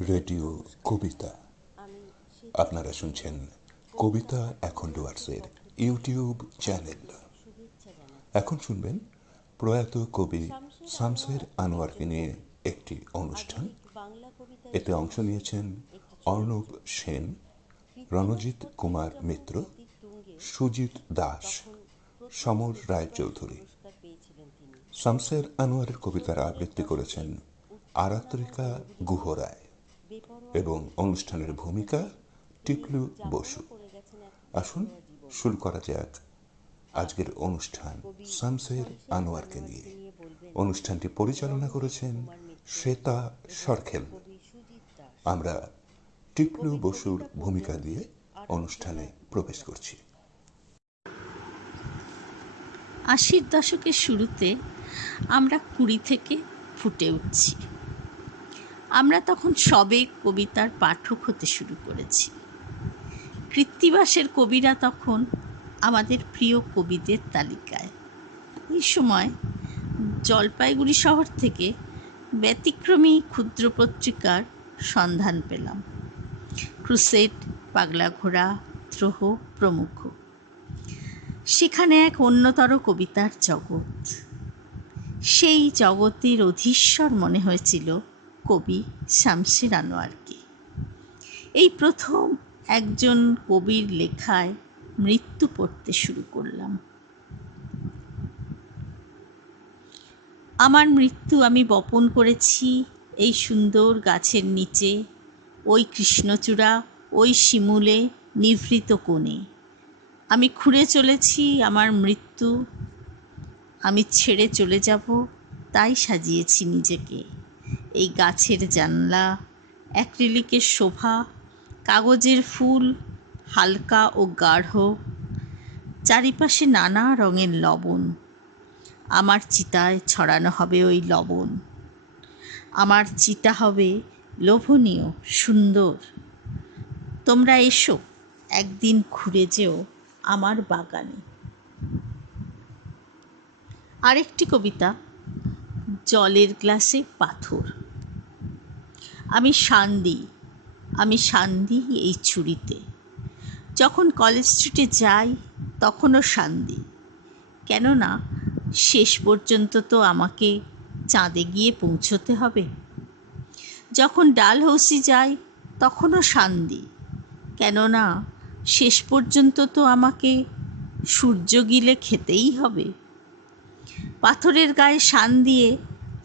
Radio কবিতা। আপনারা শুনছেন কবিতা এখন ডুয়ার্সের ইউটিউব চ্যানেল। এখন শুনবেন প্রয়াত কবি শামসের আনোয়ারকে নিয়ে একটি অনুষ্ঠান। এতে অংশ নিয়েছেন অর্ণব সেন, রণজিৎ কুমার মিত্র, সুজিত দাস, সমর রায়চৌধুরী। শামসের আনোয়ারের কবিতার আবৃত্তি করেছেন আরাত্রিকা গুহরায় এবং অনুষ্ঠানের ভূমিকা টিপলু বসু। আসুন শুরু করা যাক আজকের অনুষ্ঠান শামসের আনোয়ারকে নিয়ে। অনুষ্ঠানটি পরিচালনা করেছেন শ্বেতা সরখেল। আমরা টিপলু বসুর ভূমিকা দিয়ে অনুষ্ঠানে প্রবেশ করছি। 80-র দশকের শুরুতে আমরা 20 থেকে ফুটে উঠছি। আমরা তখন সবে কবিতার পাঠক হতে শুরু করেছি। কৃত্তিবাসের কবিরা তখন আমাদের প্রিয় কবিদের তালিকায়। এই সময় জলপাইগুড়ি শহর থেকে ব্যতিক্রমী ক্ষুদ্র পত্রিকার সন্ধান পেলাম। ক্রুসেড, পাগলা ঘোড়া, ত্রোহ প্রমুখ। সেখানে এক অন্যতর কবিতার জগৎ। সেই জগতের অধীশ্বর মনে হয়েছিল কবি শামসের আনোয়ারকে। এই প্রথম একজন কবির লেখায় মৃত্যু পড়তে শুরু করলাম। আমার মৃত্যু আমি বপন করেছি এই সুন্দর গাছের নিচে, ওই কৃষ্ণচূড়া, ওই শিমুলে নিভৃত কোণে। আমি খুঁড়ে চলেছি আমার মৃত্যু, আমি ছেড়ে চলে যাব তাই সাজিয়েছি নিজেকে। এই গাছের জানলা, অ্যাক্রিলিকের শোভা, কাগজের ফুল হালকা ও গাঢ়, চারিপাশে নানা রঙের লবণ। আমার চিতায় ছড়ানো হবে ওই লবণ। আমার চিতা হবে লোভনীয়, সুন্দর। তোমরা এসো, একদিন ঘুরে যেও আমার বাগানে। আরেকটি কবিতা, জলের গ্লাসে পাথর। আমি শান্তি এই ছুরিতে। যখন কলেজ স্ট্রিটে যাই তখনও শান্তি, কেননা শেষ পর্যন্ত তো আমাকে চাঁদে গিয়ে পৌঁছতে হবে। যখন ডালহৌসি যাই তখনও শান্তি, কেননা শেষ পর্যন্ত তো আমাকে সূর্য গিলে খেতেই হবে। পাথরের গায়ে শান দিয়ে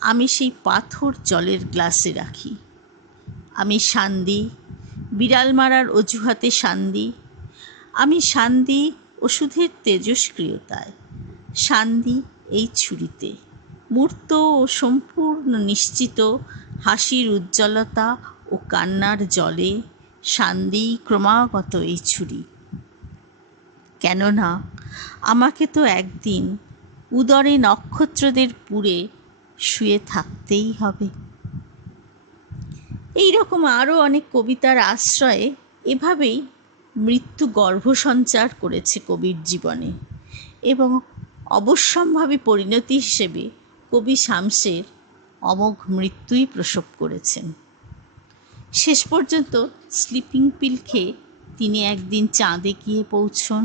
আমি সেই পাথর জলের গ্লাসে রাখি। আমি শান্তি বিড়াল মারার অজুহাতে শান্তি, আমি শান্তি ওষুধের তেজস্ক্রিয়তায়, শান্তি এই ছুরিতে, মূর্ত ও সম্পূর্ণ নিশ্চিত হাসির উজ্জ্বলতা ও কান্নার জলে, শান্তি ক্রমাগত এই ছুরি। কেননা আমাকে তো একদিন উদরে নক্ষত্রদের পুরে শুয়ে থাকতেই হবে। এই রকম আরও অনেক কবিতার আশ্রয়ে এভাবেই মৃত্যু গর্ভসঞ্চার করেছে কবির জীবনে এবং অবশ্যম্ভাবী পরিণতি হিসেবে কবি শামসের অমোঘ মৃত্যুই প্রসব করেছেন। শেষ পর্যন্ত স্লিপিং পিল খেয়ে তিনি একদিন চাঁদে গিয়ে পৌঁছন।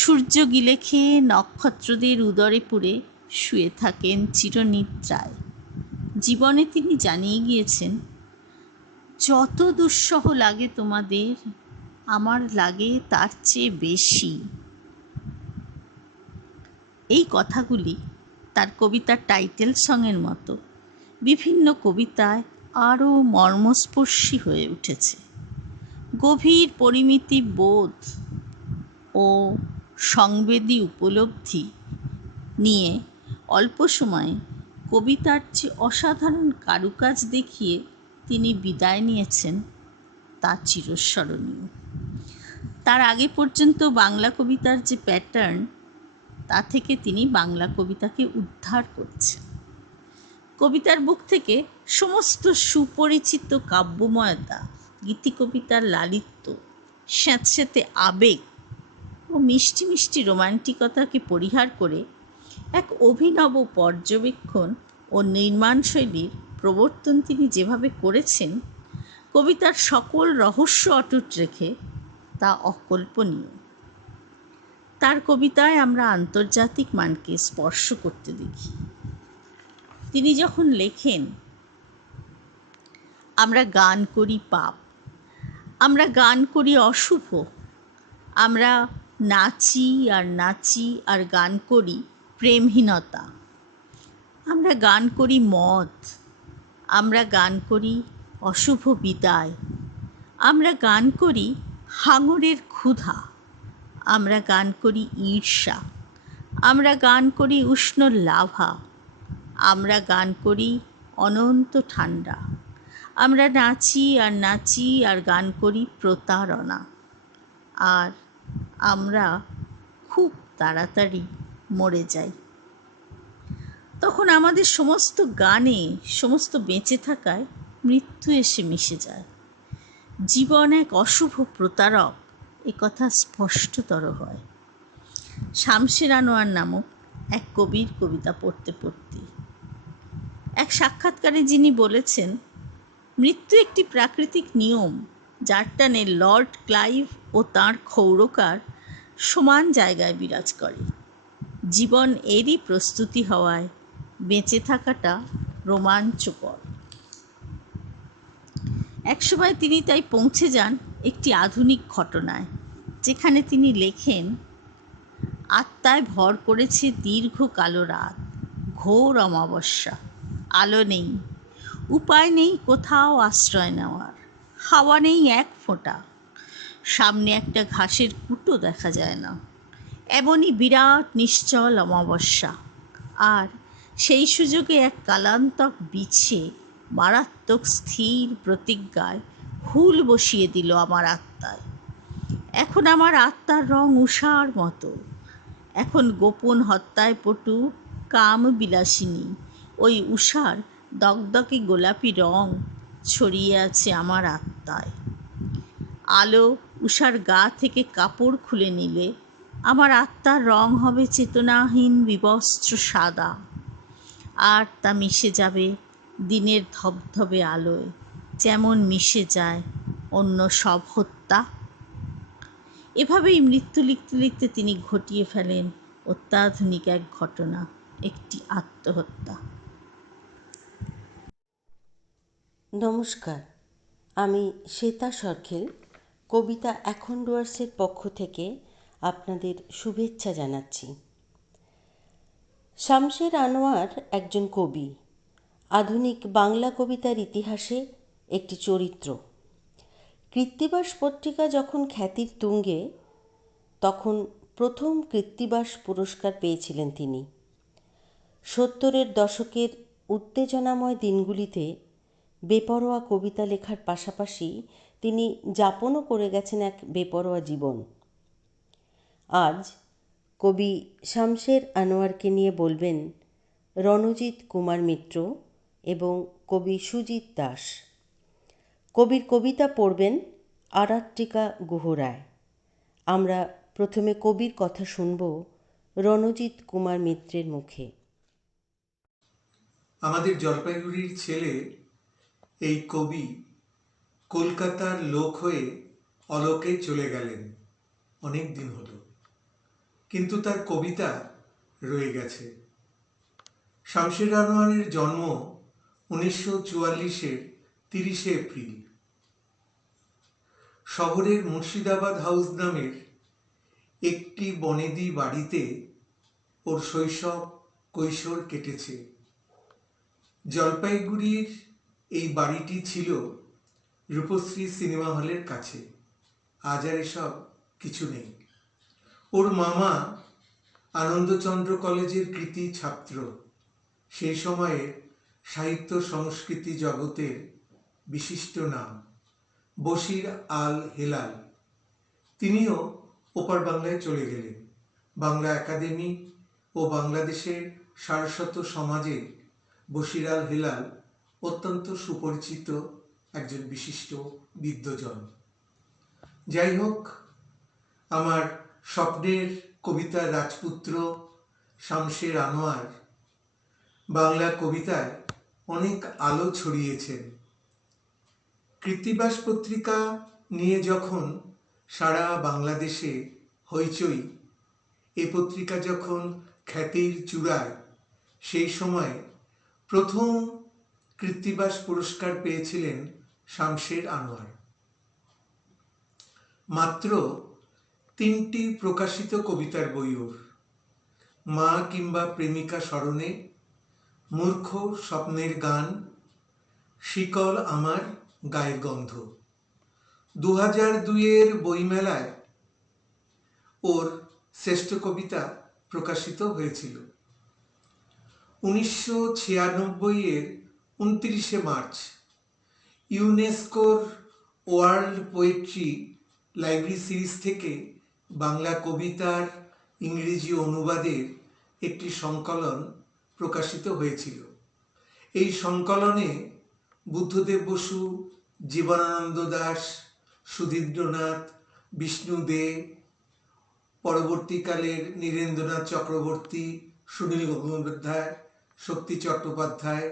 সূর্য গিলে খেয়ে নক্ষত্রদের উদরে পুরে শুয়ে থাকেন চিরনিদ্রায়। জীবনে তিনি জানিয়ে গিয়েছেন, যত দুঃসহ লাগে তোমাদের, আমার লাগে তার চেয়ে বেশি। এই কথাগুলি তার কবিতার টাইটেল সঙের মতো বিভিন্ন কবিতায় আরও মর্মস্পর্শী হয়ে উঠেছে। গভীর পরিমিতি বোধ ও সংবেদী উপলব্ধি নিয়ে অল্প সময়ে কবিতার যে অসাধারণ কারুকাজ দেখিয়ে তিনি বিদায় নিয়েছেন তা চিরস্মরণীয়। তার আগে পর্যন্ত বাংলা কবিতার যে প্যাটার্ন, তা থেকে তিনি বাংলা কবিতাকে উদ্ধার করছেন। কবিতার বুক থেকে সমস্ত সুপরিচিত কাব্যময়তা, গীতিকবিতার লালিত্য, স্যাঁতস্যাঁতে আবেগ ও মিষ্টি মিষ্টি রোমান্টিকতাকে পরিহার করে এক অভিনব পর্যবেক্ষণ ও নির্মাণশৈলীর প্রবর্তন তিনি যেভাবে করেছেন, কবিতার সকল রহস্য অটুট রেখে তা অকল্পনীয়। তার কবিতায় আমরা আন্তর্জাতিক মানকে স্পর্শ করতে দেখি। তিনি যখন লেখেন, আমরা গান করি পাপ, আমরা গান করি অশুভ, আমরা নাচি আর গান করি প্রেমহীনতা, আমরা গান করি মদ, আমরা গান করি অশুভ বিদায়, আমরা গান করি হাঙরের ক্ষুধা, আমরা গান করি ঈর্ষা, আমরা গান করি উষ্ণ লাভা, আমরা গান করি অনন্ত ঠান্ডা, আমরা নাচি আর গান করি প্রতারণা, আর আমরা খুব তাড়াতাড়ি মরে যাই। তখন আমাদের সমস্ত গানে, সমস্ত বেঁচে থাকায় মৃত্যু এসে মিশে যায়। জীবন এক অশুভ প্রতারক, একথা স্পষ্টতর হয় শামসের আনোয়ার নামক এক কবির কবিতা পড়তে পড়তে। এক সাক্ষাৎকারে যিনি বলেছেন, মৃত্যু একটি প্রাকৃতিক নিয়ম যার টানে লর্ড ক্লাইভ ও তাঁর ক্ষৌরকার সমান জায়গায় বিরাজ করে। জীবন এরই প্রস্তুতি হওয়ায় বেঁচে থাকাটা রোমাঞ্চকর। একসময় তিনি তাই পৌঁছে যান একটি আধুনিক ঘটনায়, যেখানে তিনি লেখেন, আত্মায় ভর করেছে দীর্ঘ কালো রাত, ঘোর অমাবস্যা, আলো নেই, উপায় নেই কোথাও আশ্রয় নেওয়ার, হাওয়া নেই এক ফোঁটা, সামনে একটা ঘাসের কুটো দেখা যায় না, এমনই বিরাট নিশ্চল অমাবস্যা। আর সেই সুযোগে এক কালান্তক বিছে মারাত্মক স্থির প্রতিজ্ঞায় হুল বসিয়ে দিল আমার আত্মায়। এখন আমার আত্মার রং উষার মতো, এখন গোপন হত্যায় পটু কাম বিলাসিনী ওই উষার দগদগে গোলাপি রং ছড়িয়ে আছে আমার আত্মায়। আলো উষার গা থেকে কাপড় খুলে নিলে আমার আত্মার রং হবে চেতনাহীন বিবস্ত্র সাদা, আর তা মিশে যাবে দিনের ধবধবে আলোয়, যেমন মিশে যায় অন্য সব হত্যা। এভাবেই মৃত্যু লিখতে লিখতে তিনি ঘটিয়ে ফেলেন অত্যাধুনিক এক ঘটনা, একটি আত্মহত্যা। নমস্কার, আমি শ্বেতা সরখেল কবিতা এখন ডুয়ার্সের পক্ষ থেকে আপনাদের শুভেচ্ছা জানাচ্ছি। শামসের আনোয়ার একজন কবি, আধুনিক বাংলা কবিতার ইতিহাসে একটি চরিত্র। কৃত্তিবাস পত্রিকা যখন খ্যাতির তুঙ্গে, তখন প্রথম কৃত্তিবাস পুরস্কার পেয়েছিলেন তিনি। 70-এর দশকের উত্তেজনাময় দিনগুলিতে বেপরোয়া কবিতা লেখার পাশাপাশি তিনি যাপনও করে গেছেন এক বেপরোয়া জীবন। আজ কবি শামসের আনোয়ারকে নিয়ে বলবেন রণজিৎ কুমার মিত্র এবং কবি সুজিত দাস। কবির কবিতা পড়বেন আরাত্রিকা গুহরায়। আমরা প্রথমে কবির কথা শুনব রণজিৎ কুমার মিত্রের মুখে। আমাদের জলপাইগুড়ির ছেলে এই কবি কলকাতার লোক হয়ে অলোকে চলে গেলেন, অনেক দিন হলো, কিন্তু তার কবিতা রয়ে গেছে। শামসের আনোয়ারের জন্ম 1944-এর 30শে এপ্রিল। শহরের মুর্শিদাবাদ হাউস নামের একটি বনেদি বাড়িতে ওর শৈশব কৈশোর কেটেছে। জলপাইগুড়ির এই বাড়িটি ছিল রূপশ্রী সিনেমা হলের কাছে। আজ আর এসব কিছু নেই। ওর মামা আনন্দচন্দ্র কলেজের কৃতি ছাত্র, সেই সময়ের সাহিত্য সংস্কৃতি জগতের বিশিষ্ট নাম বশির আল হেলাল। তিনিও ওপার বাংলায় চলে গেলেন। বাংলা একাডেমি ও বাংলাদেশের সারস্বত সমাজে বশির আল হেলাল অত্যন্ত সুপরিচিত একজন বিশিষ্ট বিদ্বজন। যাই হোক, আমার স্বপ্নের কবিতার রাজপুত্র শামসের আনোয়ার বাংলা কবিতায় অনেক আলো ছড়িয়েছেন। কৃত্তিবাস পত্রিকা নিয়ে যখন সারা বাংলাদেশে হইচই, এ পত্রিকা যখন খ্যাতির চূড়ায়, সেই সময় প্রথম কৃত্তিবাস পুরস্কার পেয়েছিলেন শামশের আনোয়ার। মাত্র 3টি প্রকাশিত কবিতার বই ওর: মা কিংবা প্রেমিকা স্মরণে, মূর্খ স্বপ্নের গান, শিকল আমার গায়ের গন্ধ। 2002-এর বইমেলায় ওর শ্রেষ্ঠ কবিতা প্রকাশিত হয়েছিল। 1996-এর 29শে মার্চ ইউনেস্কোর ওয়ার্ল্ড পোয়েট্রি লাইব্রেরি সিরিজ থেকে বাংলা কবিতার ইংরেজি অনুবাদের একটি সংকলন প্রকাশিত হয়েছিল। এই সংকলনে বুদ্ধদেব বসু, জীবনানন্দ দাশ, সুধীন্দ্রনাথ, বিষ্ণু দে, পরবর্তীকালের নীরেন্দ্রনাথ চক্রবর্তী, সুনীল গঙ্গোপাধ্যায়, শক্তি চট্টোপাধ্যায়,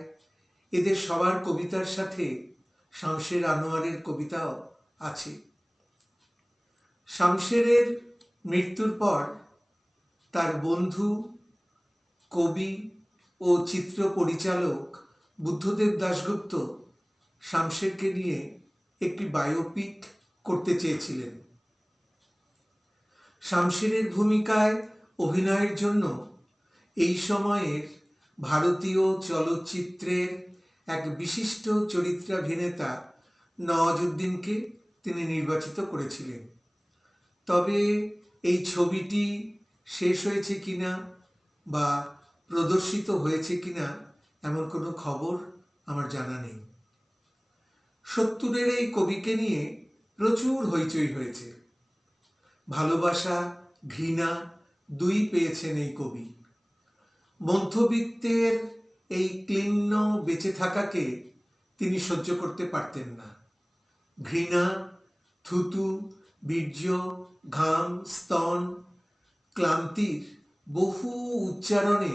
এদের সবার কবিতার সাথে শামশের আনোয়ারের কবিতাও আছে। শামশেরের মৃত্যুর পর তার বন্ধু, কবি ও চিত্র পরিচালক বুদ্ধদেব দাশগুপ্ত শামশেরকে নিয়ে একটি বায়োপিক করতে চেয়েছিলেন। শামশেরের ভূমিকায় অভিনয়ের জন্য এই সময়ের ভারতীয় চলচ্চিত্রের এক বিশিষ্ট চরিত্রাভিনেতা নওয়াজুদ্দিনকে তিনি নির্বাচিত করেছিলেন। তবে এই ছবিটি শেষ হয়েছে কিনা বা প্রদর্শিত হয়েছে কিনা এমন কোনো খবর আমার জানা নেই। 70-এর এই কবিকে নিয়ে প্রচুর হইচই হয়েছে। ভালোবাসা, ঘৃণা দুই পেয়েছেন এই কবি। মধ্যবিত্তের এই ক্লিন্ন বেঁচে থাকাকে তিনি সহ্য করতে পারতেন না। ঘৃণা, থুতু, বীর্য, ঘাম, স্তন, ক্লান্তির বহু উচ্চারণে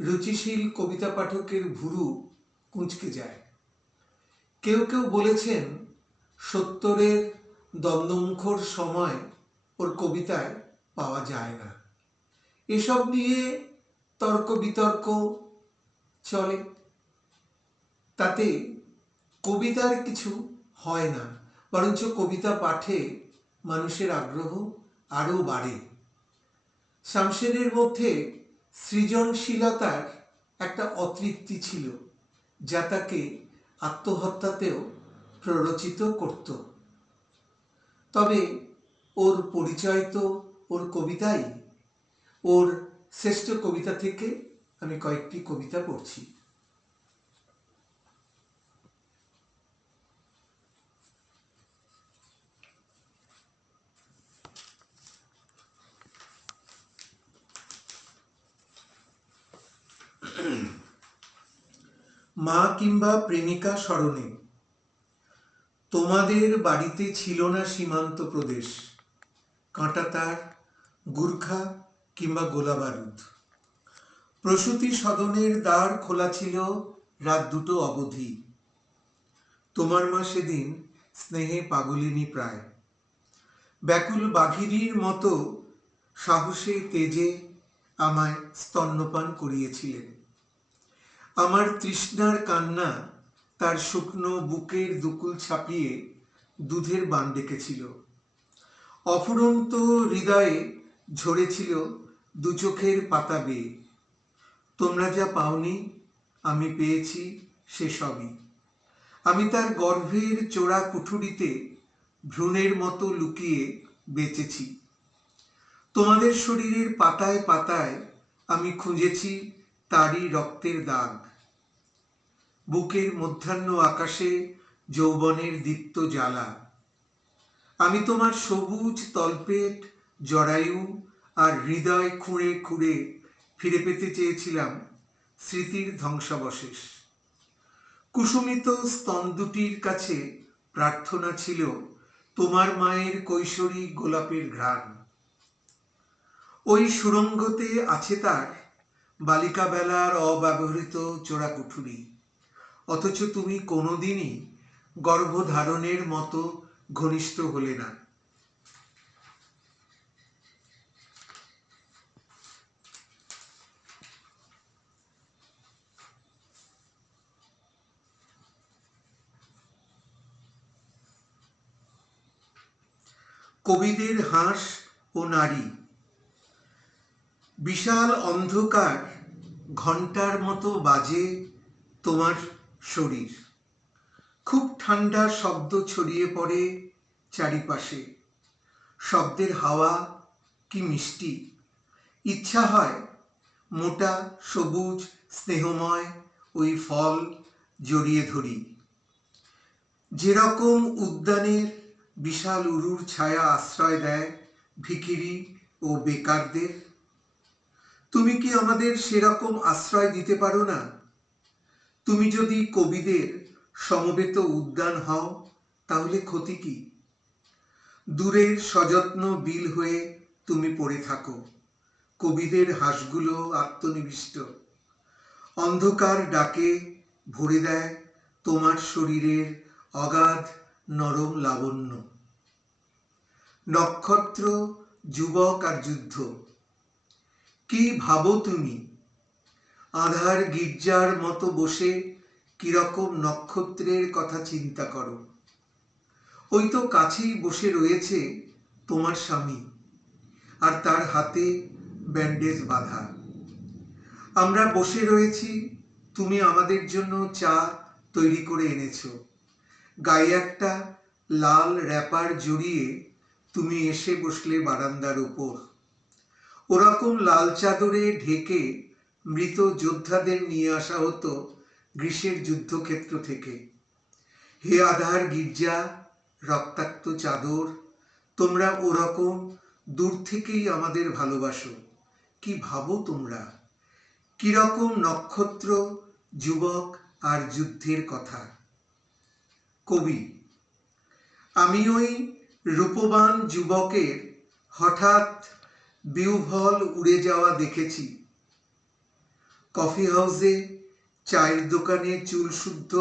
রুচিশীল কবিতা পাঠকের ভুরু কুঁচকে যায়। কেউ কেউ বলেছেন 70-এর দ্বন্দ্বমুখর সময় ওর কবিতায় পাওয়া যায় না। এসব নিয়ে তর্ক বিতর্ক চলে, তাতে কবিতার কিছু হয় না, বরঞ্চ কবিতা পাঠে মানুষের আগ্রহ আরও বাড়ে। শামশেরের মধ্যে সৃজনশীলতার একটা অতৃপ্তি ছিল, যা তাকে আত্মহত্যাতেও প্ররোচিত করত। তবে ওর পরিচয় তো ওর কবিতাই। ওর শ্রেষ্ঠ কবিতা থেকে আমি কয়েকটি কবিতা পড়ছি। মা কিংবা প্রেমিকা স্মরণে। তোমাদের বাড়িতে ছিল না সীমান্ত প্রদেশ, কাঁটাতার, গুর্খা কিংবা গোলাবারুদ। প্রসূতি সদনের দ্বার খোলা ছিল রাত 2টো অবধি। তোমার মা সেদিন স্নেহে পাগলিনী প্রায়। ব্যাকুল বাঘিনীর মতো সাহসে তেজে আমায় স্তন্যপান করিয়েছিলেন। আমার তৃষ্ণার কান্না তার শুকনো বুকের দুকুল ছাপিয়ে দুধের বান ডেকেছিল। অফুরন্ত হৃদয়ে ঝরেছিল দু চোখের পাতা বেয়ে। তোমরা যা পাওনি আমি পেয়েছি সেসবই। আমি তার গর্ভের চোরা কুঠুরিতে ভ্রূণের মতো লুকিয়ে বেঁচেছি। তোমাদের শরীরের পাতায় পাতায় আমি খুঁজেছি তারই রক্তের দাগ। বুকের মধ্যাহ্ন আকাশে যৌবনের দীপ্ত জ্বালা। আমি তোমার সবুজ তলপেট, জরায়ু আর হৃদয় খুঁড়ে খুঁড়ে ফিরে পেতে চেয়েছিলাম স্মৃতির ধ্বংসাবশেষ। কুসুমিত স্তন দুটির কাছে প্রার্থনা ছিল তোমার মায়ের কৈশোরী গোলাপের ঘ্রাণ। ওই সুড়ঙ্গতে আছে তার বালিকা বেলার অব্যবহৃত চোরা কুঠুরি, অথচ তুমি কোনোদিনই গর্ভধারণের মতো ঘনিষ্ঠ হলে না। কবিদের হাঁস ও নারী। বিশাল অন্ধকার ঘন্টার মতো বাজে তোমার শরীর। খুব ঠান্ডা শব্দ ছড়িয়ে পড়ে চারিপাশে। শব্দের হাওয়া কি মিষ্টি। ইচ্ছা হয় মোটা সবুজ স্নেহময় ওই ফল জড়িয়ে ধরি। যেরকম উদ্যানের বিশাল উরুর ছায়া আশ্রয় দেয় ভিখিরি ও বেকারদের, তুমি কি আমাদের সেরকম আশ্রয় দিতে পারো না? তুমি যদি কবিদের সমবেত উদ্যান হও, তাহলে ক্ষতি কি? দূরের সযত্ন বিল হয়ে তুমি পড়ে থাকো। কবিদের হাঁসগুলো আত্মনিবিষ্ট। অন্ধকার ডাকে ভরে দেয় তোমার শরীরের অগাধ নরম লাবণ্য। নক্ষত্র, যুবক আর যুদ্ধ। কি ভাবো তুমি? আধার গির্জার মতো বসে কিরকম নক্ষত্রের কথা চিন্তা করো। ওই তো কাছেই বসে রয়েছে তোমার স্বামী, আর তার হাতে ব্যান্ডেজ বাঁধা। আমরা বসে রয়েছি, তুমি আমাদের জন্য চা তৈরি করে এনেছো। গায়ে একটা লাল র্যাপার জড়িয়ে তুমি এসে বসলে বারান্দার উপর। ওরকম লাল চাদরে ঢেকে মৃত যোদ্ধাদের নিয়ে আসা হতো গ্রীষ্মের যুদ্ধক্ষেত্র থেকে। হে আধার গির্জা, রক্তাক্ত চাদর, তোমরা ওরকম দূর থেকেই আমাদের ভালোবাসো। কি ভাবো তোমরা? কিরকম নক্ষত্র, যুবক আর যুদ্ধের কথা। কবি। আমি ওই রূপবান যুবকের হঠাৎ বিহ্বল উড়ে যাওয়া দেখেছি। কফি হাউসে, চায়ের দোকানে চুল শুদ্ধ,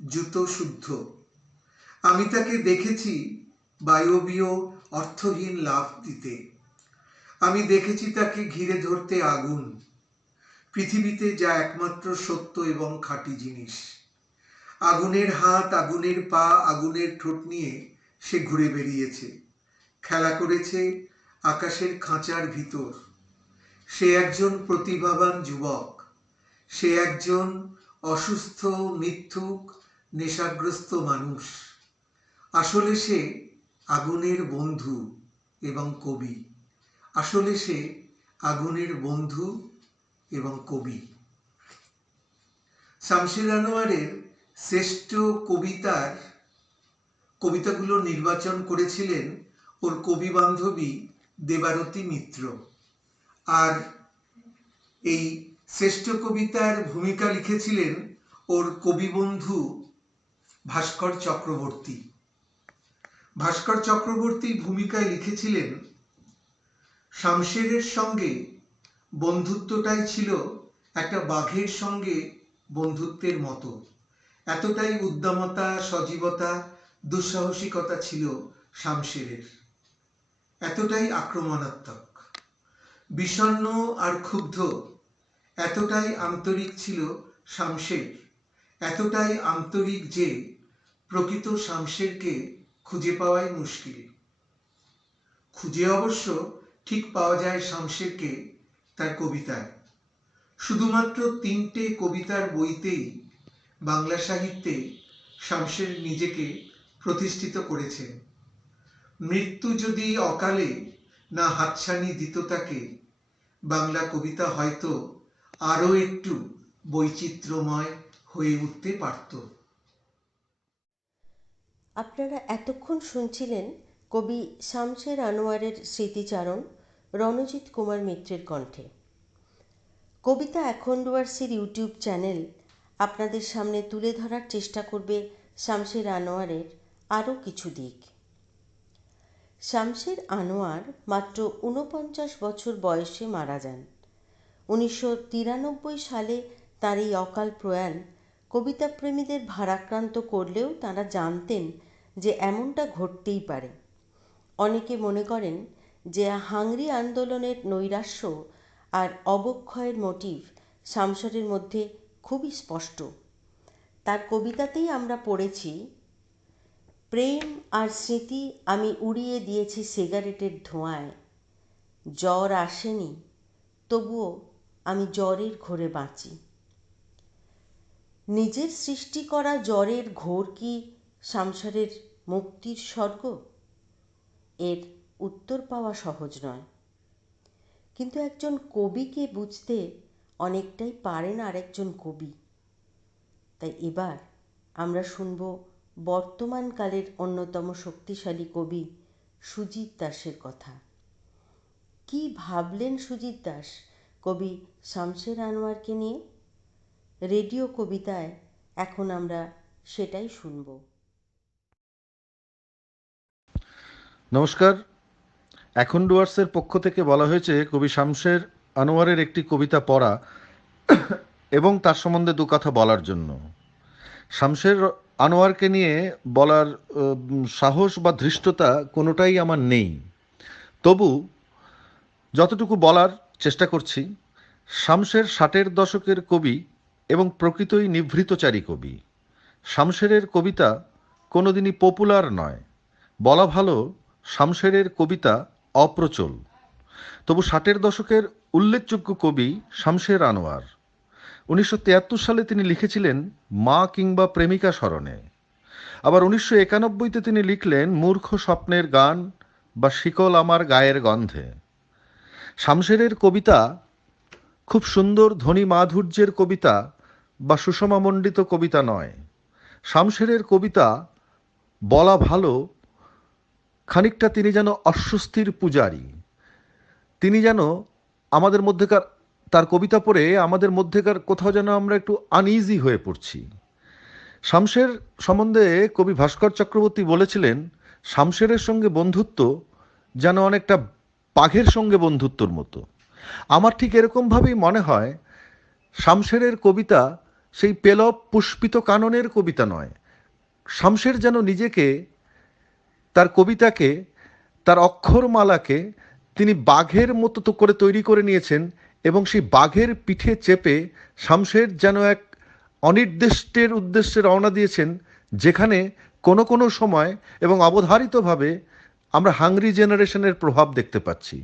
জুতো শুদ্ধ। আমি তাকে দেখেছি বায়বীয় অর্থহীন লাফ দিতে। আমি দেখেছি তাকে ঘিরে ধরতে আগুন, পৃথিবীতে যা একমাত্র সত্য এবং খাঁটি জিনিস। আগুনের হাত, আগুনের পা, আগুনের ঠোঁট নিয়ে সে ঘুরে বেরিয়েছে, খেলা করেছে আকাশের খাঁচার ভিতর। সে একজন প্রতিভাবান যুবক। সে একজন অসুস্থ, মিথ্যুক, নেশাগ্রস্ত মানুষ। আসলে সে আগুনের বন্ধু এবং কবি। আসলে সে আগুনের বন্ধু এবং কবি। শামসের আনোয়ারের শ্রেষ্ঠ কবিতাগুলো নির্বাচন করেছিলেন ওর কবি বান্ধবী দেবারতী মিত্র। আর এই শ্রেষ্ঠ কবিতার ভূমিকা লিখেছিলেন ওর কবি বন্ধু ভাস্কর চক্রবর্তী। ভাস্কর চক্রবর্তী ভূমিকায় লিখেছিলেন, শামশেরের সঙ্গে বন্ধুত্বটাই ছিল একটা বাঘের সঙ্গে বন্ধুত্বের মতো। এতটাই উদ্দামতা, সজীবতা, দুঃসাহসিকতা ছিল শামশেরের। এতটাই আক্রমণাত্মক, বিষণ্ণ আর ক্ষুব্ধ। এতটাই আন্তরিক ছিল শামশের, এতটাই আন্তরিক যে প্রকৃত শামশেরকে খুঁজে পাওয়াই মুশকিল। খুঁজে অবশ্য ঠিক পাওয়া যায় শামশেরকে তার কবিতায়। শুধুমাত্র 3টে কবিতার বইতেই বাংলা সাহিত্যে শামশের নিজেকে প্রতিষ্ঠিত করেছেন। মৃত্যু যদি অকালে না হাতছানি দিত তাকে, বাংলা কবিতা হয়তো আরও একটু বৈচিত্র্যময় হয়ে উঠতে পারত। আপনারা এতক্ষণ শুনছিলেন কবি শামসের আনোয়ারের স্মৃতিচারণ রণজিৎ কুমার মিত্রের কণ্ঠে। কবিতা এখন ডুয়ার্সের ইউটিউব চ্যানেল আপনাদের সামনে তুলে ধরার চেষ্টা করবে শামসের আনোয়ারের আরও কিছু দিক। শামসের আনোয়ার মাত্র 49 বছর বয়সে মারা যান। 1993 সালে তার এই অকাল প্রয়াণ কবিতা প্রেমীদের ভারাক্রান্ত করলেও তাঁরা জানতেন যে এমনটা ঘটতেই পারে। অনেকে মনে করেন যে হাংরি আন্দোলনের নৈরাশ্য আর অবক্ষয়ের মোটিভ শামসেরের মধ্যে খুবই স্পষ্ট। তার কবিতাতেই আমরা পড়েছি, প্রেম আর স্মৃতি আমি উড়িয়ে দিয়েছি সিগারেটের ধোঁয়ায়, জ্বর আসেনি তবুও আমি জ্বরের ঘোরে বাঁচি। নিজের সৃষ্টি করা জ্বরের ঘোর কি শামসেরের মুক্তির স্বর্গ? এর উত্তর পাওয়া সহজ নয়, কিন্তু একজন কবিকে বুঝতে অনেকটাই পারেন আরেকজন কবি। তাই এবার আমরা শুনব বর্তমানকালের অন্যতম শক্তিশালী কবি সুজিত দাসের কথা। কি ভাবলেন সুজিত দাস কবি শামসের আনোয়ারকে নিয়ে? রেডিও কবিতায় এখন আমরা সেটাই শুনব। নমস্কার। এখন ডুয়ার্সের পক্ষ থেকে বলা হয়েছে কবি শামসের আনোয়ারের একটি কবিতা পড়া এবং তার সম্বন্ধে দু কথা বলার জন্য। শামসের আনোয়ারকে নিয়ে বলার সাহস বা ধৃষ্টতা কোনোটাই আমার নেই, তবু যতটুকু বলার চেষ্টা করছি। শামসের 60-এর দশকের কবি এবং প্রকৃতই নিভৃতচারী কবি। শামসেরের কবিতা কোনোদিনই পপুলার নয়, বলা ভালো শামসেরের কবিতা অপ্রচল। তবু 60-এর দশকের উল্লেখযোগ্য কবি শামসের আনোয়ার। 1973 সালে তিনি লিখেছিলেন মা কিংবা প্রেমিকা স্মরণে। আবার 1991-তে তিনি লিখলেন মূর্খ স্বপ্নের গান বা শিকল আমার গায়ের গন্ধে। শামসেরের কবিতা খুব সুন্দর ধ্বনি মাধুর্যের কবিতা বা সুষমামণ্ডিত কবিতা নয়। শামসেরের কবিতা বলা ভালো খানিকটা তিনি যেন অস্বস্তির পূজারী। তিনি যেন আমাদের মধ্যেকার, তার কবিতা পড়ে আমাদের মধ্যেকার কোথাও যেন আমরা একটু আনইজি হয়ে পড়ছি। শামসের সম্বন্ধে কবি ভাস্কর চক্রবর্তী বলেছিলেন, শামসেরের সঙ্গে বন্ধুত্ব যেন অনেকটা বাঘের সঙ্গে বন্ধুত্বর মতো। আমার ঠিক এরকমভাবেই মনে হয় শামসেরের কবিতা সেই পেলব পুষ্পিত কাননের কবিতা নয়। শামসের যেন নিজেকে, তার কবিতাকে, তার অক্ষরমালাকে তিনি বাঘের মতো তো করে তৈরি করে নিয়েছেন এবং সেই বাঘের পিঠে চেপে শামসের যেন এক অনির্দিষ্টের উদ্দেশ্যে রওনা দিয়েছেন, যেখানে কোনো কোনো সময় এবং অবধারিতভাবে আমরা হাংরি জেনারেশনের প্রভাব দেখতে পাচ্ছি।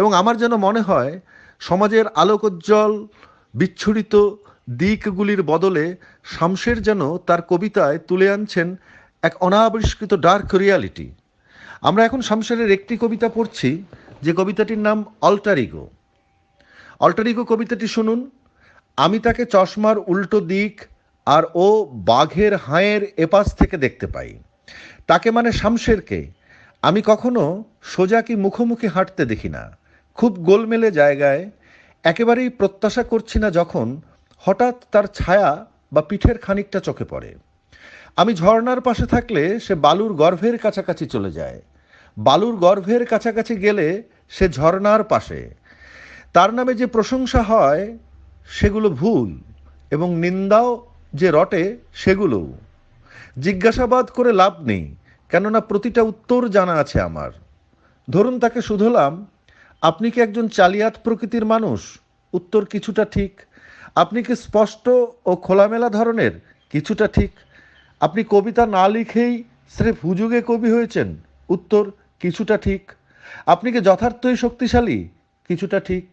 এবং আমার যেন মনে হয় সমাজের আলোকোজ্জ্বল বিচ্ছুরিত দিকগুলির বদলে শামসের যেন তার কবিতায় তুলে আনছেন এক অনাবিষ্কৃত ডার্ক রিয়ালিটি। আমরা এখন শামসেরের একটি কবিতা পড়ছি, যে কবিতাটির নাম অল্টার ইগো। অল্টার ইগো কবিতাটি শুনুন। আমি তাকে চশমার উল্টো দিক আর ও বাঘের হাঁয়ের এপাশ থেকে দেখতে পাই। তাকে মানে শামসেরকে আমি কখনো সোজা কি মুখোমুখি হাঁটতে দেখি না, খুব গোলমেলে জায়গায়। একেবারেই প্রত্যাশা করছি না যখন হঠাৎ তার ছায়া বা পিঠের খানিকটা চোখে পড়ে। আমি ঝর্ণার পাশে থাকলে সে বালুর গর্ভের কাছাকাছি চলে যায়, বালুর গর্ভের কাছাকাছি গেলে সে ঝর্ণার পাশে। তার নামে যে প্রশংসা হয় সেগুলো ভুল, এবং নিন্দাও যে রটে সেগুলোও। জিজ্ঞাসাবাদ করে লাভ নেই, কেননা প্রতিটা উত্তর জানা আছে আমার। ধরুন তাকে শুধলাম, আপনি কি একজন চালিয়াত প্রকৃতির মানুষ? উত্তর কিছুটা ঠিক। আপনি কি স্পষ্ট ও খোলামেলা ধরনের? কিছুটা ঠিক। আপনি কবিতা না লিখেই স্রেফ হুজুগে কবি হয়েছেন? উত্তর কিছুটা ঠিক। আপনি কি যথার্থই শক্তিশালী? কিছুটা ঠিক।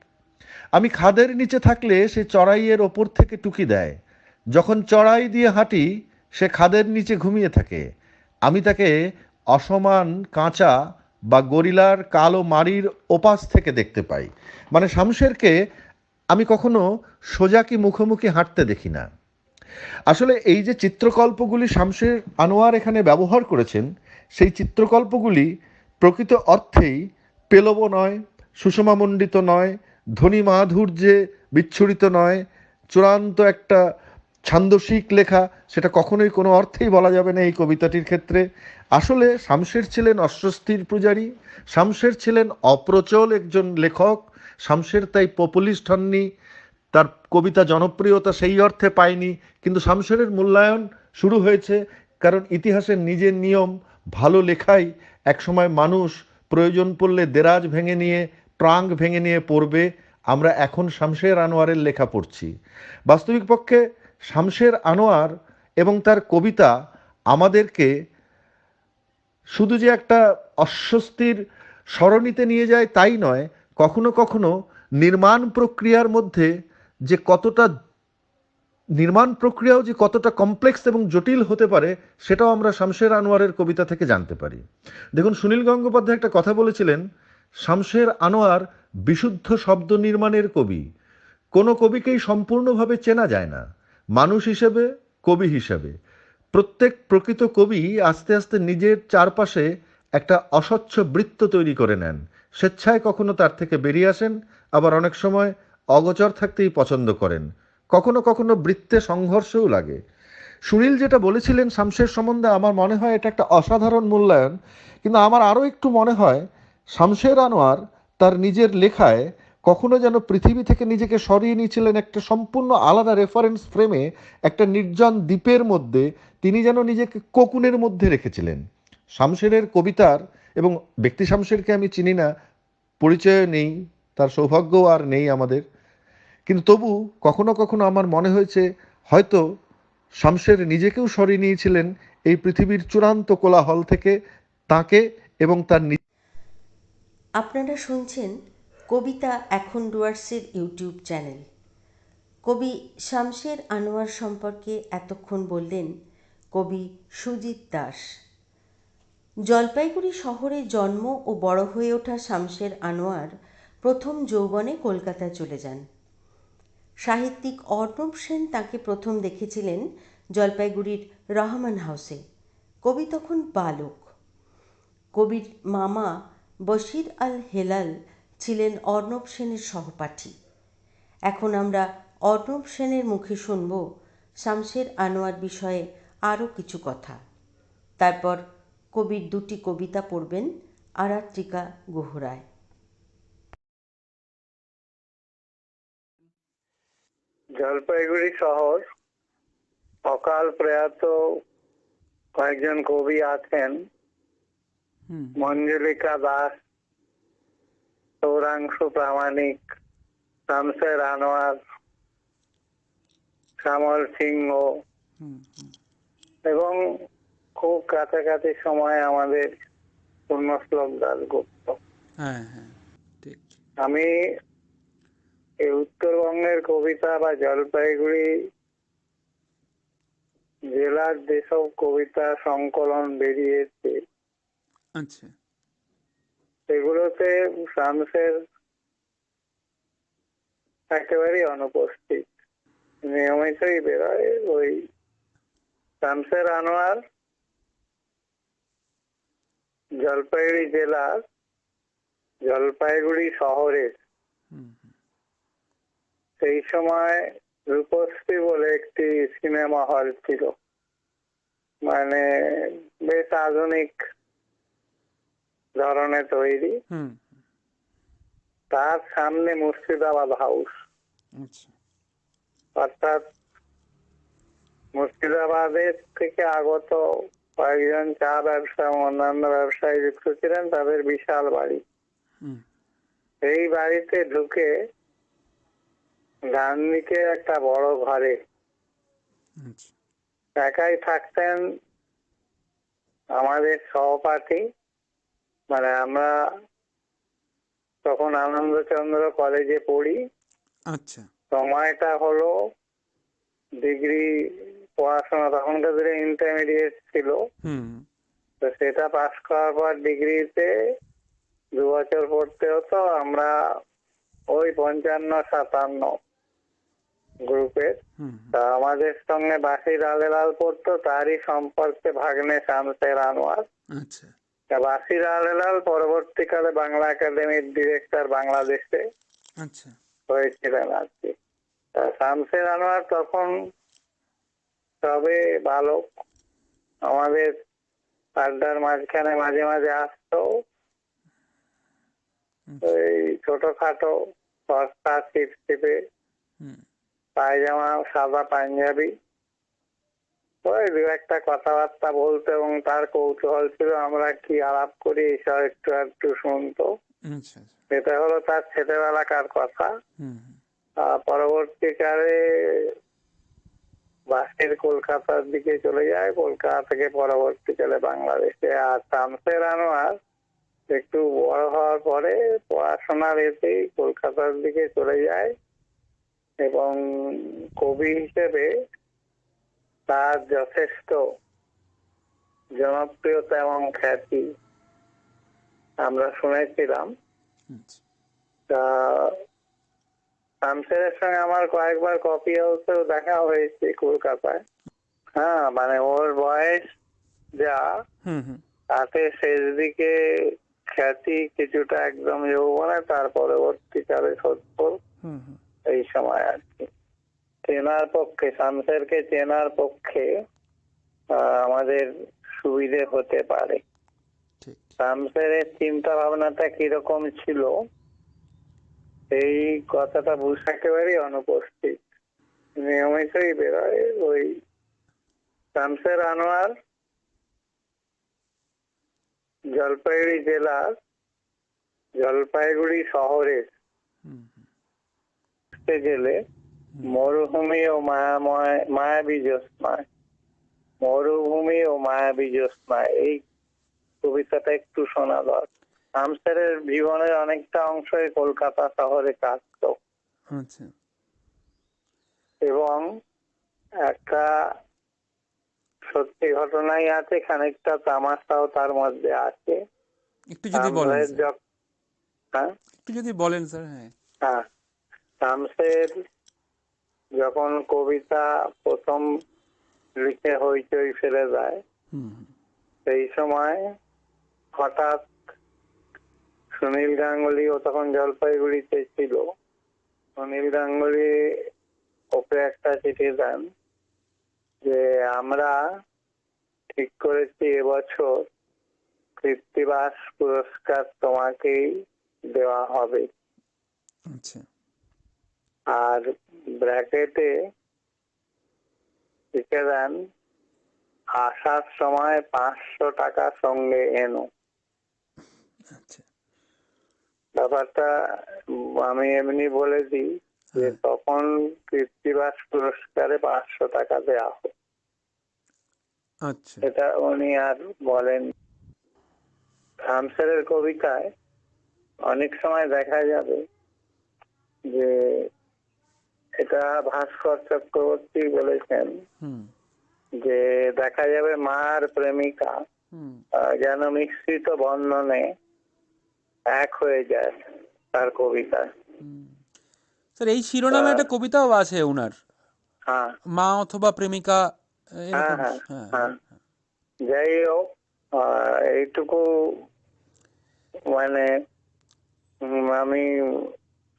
আমি খাদের নিচে থাকলে সে চড়াইয়ের ওপর থেকে টুকি দেয়, যখন চড়াই দিয়ে হাঁটি সে খাদের নিচে ঘুমিয়ে থাকে। আমি তাকে অসমান কাঁচা বা গরিলার কালো মাড়ির ওপাশ থেকে দেখতে পাই। মানে শামসেরকে আমি কখনো সোজা কি মুখোমুখি হাঁটতে দেখি না। আসলে এই যে চিত্রকল্পগুলি শামসের আনোয়ার এখানে ব্যবহার করেছেন, সেই চিত্রকল্পগুলি প্রকৃত অর্থেই পেলব নয়, সুষমামণ্ডিত নয়, ধ্বনি মাধুর্যে বিচ্ছুরিত নয়, চূড়ান্ত একটা ছান্দসিক লেখা, সেটা কখনোই কোনো অর্থেই বলা যাবে না এই কবিতাটির ক্ষেত্রে। আসলে শামসের ছিলেন অস্বস্তির পূজারী, শামসের ছিলেন অপ্রচল একজন লেখক। শামসের তাই পপুলিস্ট হননি, তার কবিতা জনপ্রিয়তা সেই অর্থে পায়নি, কিন্তু শামশেরের মূল্যায়ন শুরু হয়েছে, কারণ ইতিহাসের নিজের নিয়ম, ভালো লেখাই একসময় মানুষ প্রয়োজন পড়লে দেরাজ ভেঙে নিয়ে, ট্রাঙ্ক ভেঙে নিয়ে পড়বে। আমরা এখন শামশের আনোয়ারের লেখা পড়ছি। বাস্তবিক পক্ষে শামশের আনোয়ার এবং তার কবিতা আমাদেরকে শুধু যে একটা অস্বস্তির সরণিতে নিয়ে যায় তাই নয়, কখনো কখনো নির্মাণ প্রক্রিয়ার মধ্যে যে কতটা নির্মাণ প্রক্রিয়াও যে কতটা কমপ্লেক্স এবং জটিল হতে পারে সেটাও আমরা শামশের আনোয়ারের কবিতা থেকে জানতে পারি। দেখুন, সুনীল গঙ্গোপাধ্যায় একটা কথা বলেছিলেন, শামশের আনোয়ার বিশুদ্ধ শব্দ নির্মাণের কবি। কোনো কবিকেই সম্পূর্ণভাবে চেনা যায় না, মানুষ হিসেবে, কবি হিসেবে। প্রত্যেক প্রকৃত কবি আস্তে আস্তে নিজের চারপাশে একটা অস্বচ্ছ বৃত্ত তৈরি করে নেন, স্বেচ্ছায় কখনো তার থেকে বেরিয়ে আসেন, আবার অনেক সময় অগোচর থাকতেই পছন্দ করেন। কখনো কখনো বৃত্তে সংঘর্ষও লাগে। সুনীল যেটা বলেছিলেন শামশের সম্বন্ধে, আমার মনে হয় এটা একটা অসাধারণ মূল্যায়ন। কিন্তু আমার আরও একটু মনে হয় শামশের আনোয়ার তার নিজের লেখায় কখনো যেন পৃথিবী থেকে নিজেকে সরিয়ে নিয়েছিলেন একটা সম্পূর্ণ আলাদা রেফারেন্স ফ্রেমে, একটা নির্জন দ্বীপের মধ্যে তিনি যেন নিজেকে কোকুনের মধ্যে রেখেছিলেন। শামশেরের কবিতার, এবং ব্যক্তি শামশেরকে আমি চিনি না, পরিচয় নেই, তার সৌভাগ্যও আর নেই আমাদের, কিন্তু তবু কখনো কখনো আমার মনে হয়েছে হয়তো শামশের নিজেকেও সরিয়ে নিয়েছিলেন এই পৃথিবীর চূড়ান্ত কোলাহল থেকে, তাকে এবং তার আপনারা শুনছেন কবিতা এখন ডুয়ার্সের ইউটিউব চ্যানেল। কবি শামশের আনোয়ার সম্পর্কে এতক্ষণ বললেন কবি সুজিত দাস। জলপাইগুড়ি শহরে জন্ম ও বড় হয়ে ওঠা শামশের আনোয়ার প্রথম যৌবনে কলকাতায় চলে যান। সাহিত্যিক অর্ণব সেন তাঁকে প্রথম দেখেছিলেন জলপাইগুড়ির রহমান হাউসে। কবি তখন বালক। কবির মামা বশির আল হেলাল ছিলেন অর্ণব সেনের সহপাঠী। এখন আমরা অর্ণব সেনের মুখে শুনব শামশের আনোয়ার বিষয়ে আরও কিছু কথা। তারপর কবির দুটি কবিতা পড়বেন আরাত্রিকা গুহরায়। জলপাইগুড়ি শহর অকাল প্রয়াত কয়েকজন কবি আছেন, মঞ্জুলিকা দাস, সৌরাংশু প্রামাণিক, শামশের আনোয়ার, শ্যামল সিংহ, এবং খুব কাছাকাছি সময় আমাদের পূর্ণশ্লোক দাশগুপ্ত। আমি এই উত্তরবঙ্গের কবিতা বা জলপাইগুড়ি জেলার যেসব কবিতা সংকলন বেরিয়েছে, আচ্ছা, সেগুলোতে শামসের একেবারেই অনুপস্থিত। নিয়মিতই বেরোয় ওই শামশের আনোয়ার জলপাইগুড়ি জেলার জলপাইগুড়ি শহরের সেই সময় রূপশ্রী বলে একটি সিনেমা হল ছিল, মানে বেশ আধুনিক ধরনের তৈরি। তার সামনে মুর্শিদাবাদ হাউস, অর্থাৎ মুর্শিদাবাদের থেকে আগত কয়েকজন চা ব্যবসা এবং অন্যান্য ব্যবসায়ী যুক্ত ছিলেন, তাদের বিশাল বাড়ি। এই বাড়িতে ঢুকে ডান দিকে একটা বড় ঘরে একাই থাকতেন আমাদের সহপাঠী, মানে আমরা তখন আনন্দচন্দ্র কলেজে পড়ি। আচ্ছা, সময়টা হলো ডিগ্রি পড়াশোনা, তখনকার দিনে ইন্টারমিডিয়েট ছিল, তো সেটা পাস করার পর ডিগ্রিতে 2 বছর পড়তে হতো। আমরা ওই 55-57 গ্রুপের, তা আমাদের সঙ্গে বাসির আলেলাল পড়তো, তারই সম্পর্কে ভাগ্নে শামশের আনোয়ার। আচ্ছা, বাসির আলেলাল পরবর্তীকালে বাংলা একাডেমির ডিরেক্টর বাংলাদেশে আচ্ছা, হয়েছিলেন আর কি। শামশের আনোয়ার তখন তবে বালক, আমাদের আড্ডার মাঝখানে মাঝে মাঝে আসতো। ওই ছোটখাটো সস্তা ছিপছিপে পায়জামা, সাদা পাঞ্জাবি, ওই দু একটা কথাবার্তা বলতো এবং তার কৌতূহল ছিল আমরা কি আলাপ করি এইসব একটু একটু শুনতো। আচ্ছা আচ্ছা। এটা হলো তার ছেলেবেলাকার কথা। হুম পরবর্তীকালে বাসের কলকাতার দিকে চলে যায়, কলকাতা থেকে পরবর্তীকালে বাংলাদেশে। আর শামসের আনোয়ার একটু বড় হওয়ার পরে পড়াশোনার এতেই কলকাতার দিকে চলে যায় এবং কবি হিসেবে তার যথেষ্ট জনপ্রিয়তা এবং খ্যাতি আমরা শুনেছিলাম। আচ্ছা। তা শামসেরের সঙ্গে আমার কয়েকবার কফি হাউসেও দেখা হয়েছে কলকাতায়। হ্যাঁ, মানে ওর বয়স যা, হুম হুম তাতে শেষ দিকে খ্যাতি কিছুটা একদম যৌবনে, তার পরবর্তীকালে 70 হুম হুম এই সময় আর কি। চেনার পক্ষে, শামসেরকে চেনার পক্ষে আমাদের সুবিধে হতে পারে। ঠিক। শামসের চিন্তা ভাবনাটা কিরকম ছিল এই কথাটা একেবারেই অনুপস্থিত। নিয়মিতই বেরোয় ওই শামসের আনোয়ার জলপাইগুড়ি জেলার জলপাইগুড়ি শহরের হুম হুম গেলে মরুভূমি ও মায়াবী জ্যোৎস্নায়, মরুভূমি ও মায়াবী জ্যোৎস্নায়, এই কবিতাটা একটু শোনা দরকার। শামসেরের জীবনের অনেকটা অংশই কলকাতা শহরে কাটত আচ্ছা। এবং একটা সত্যি ঘটনাই আছে, খানিকটা তামাশাও তার মধ্যে আছে। একটু যদি বলেন শামসের স্যার। হ্যাঁ একটু যদি বলেন স্যার। হ্যাঁ। হ্যাঁ, শামসের যখন কবিতা প্রথম লিখে হইচই ফেলে যায়, হুম হুম সেই সময় হঠাৎ সুনীল গাঙ্গুলি, ও তখন জলপাইগুড়িতে ছিল, সুনীল গাঙ্গুলি ওকে একটা চিঠি দেন যে আমরা ঠিক করেছি এবছর কৃত্তিবাস পুরস্কার তোমাকেই দেওয়া হবে। আচ্ছা। আর ব্র্যাকেটে লিখে দেন আসার সময় 500 টাকা সঙ্গে এনো। আচ্ছা। ব্যাপারটা আমি এমনি বলে দিই যে তখন কৃত্তিবাস পুরস্কারে 500 টাকা দেওয়া হয়। আচ্ছা। এটা উনি আর বলেন। শামসেরের কবিতায় অনেক সময় দেখা যাবে যে, এটা ভাস্কর চক্রবর্তী বলেছেন হুম যে দেখা যাবে মার প্রেমিকা হুম যেন মিশ্রিত বন্ধনে এক হয়ে যায় তার কবিতায়। স্যার, এই শিরোনামে একটা কবিতাও আছে ওনার, হ্যাঁ মা অথবা প্রেমিকা, হ্যাঁ এরকম। হ্যাঁ হ্যাঁ হ্যাঁ, যাই হোক, এইটুকু মানে আমি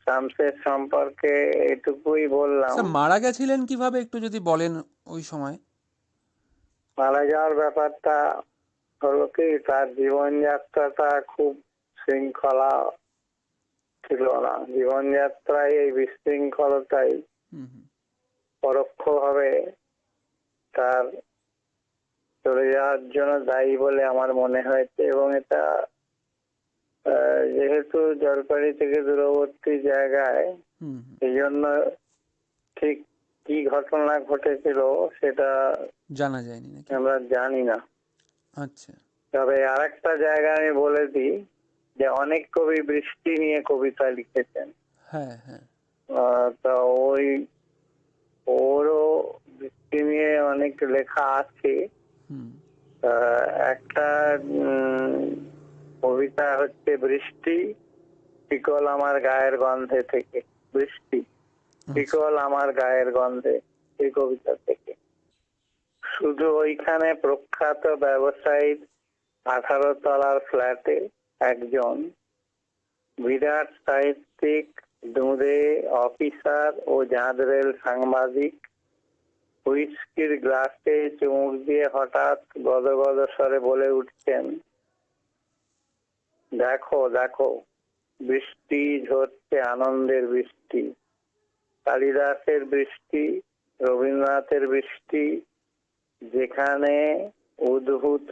শামসের সম্পর্কে এইটুকুই বললাম। স্যার, মারা গেছিলেন কিভাবে একটু যদি বলেন ওই সময়। মারা যাওয়ার ব্যাপারটা হলো কি, তার জীবনযাত্রাটা খুব শৃঙ্খলা ছিল না। জীবনযাত্রায় এই বিশৃঙ্খলতাই হুম হুম পরোক্ষভাবে তার চলে যাওয়ার জন্য দায়ী বলে আমার মনে হয়েছে। এবং এটা যেহেতু জলপাইগুড়ি থেকে দূরবর্তী জায়গায়, হুম হুম এই জন্য ঠিক কি ঘটনা ঘটেছিল সেটা জানা যায়নি নাকি? আমরা জানি না। আচ্ছা। তবে আরেকটা জায়গা আমি বলে দিই যে অনেক কবি বৃষ্টি নিয়ে কবিতা লিখেছেন। হ্যাঁ হ্যাঁ। তা ওরও বৃষ্টি নিয়ে অনেক লেখা আছে। হুম একটা কবিতা হচ্ছে বৃষ্টি শিকল আমার গায়ের গন্ধে থেকে, বৃষ্টি শিকল আমার গায়ের গন্ধে, এই কবিতা থেকে। শুধু ওইখানে প্রখ্যাত ব্যবসায়ীর 18 তলার ফ্ল্যাটে একজন বিরাট সাহিত্যিক, দুঁদে অফিসার ও জাঁদরেল সাংবাদিক হুইস্কির গ্লাসে চুমুক দিয়ে হঠাৎ গদগদ স্বরে বলে উঠছেন, দেখো দেখো বৃষ্টি ঝরছে, আনন্দের বৃষ্টি, কালিদাসের বৃষ্টি, রবীন্দ্রনাথের বৃষ্টি, যেখানে উদ্ভূত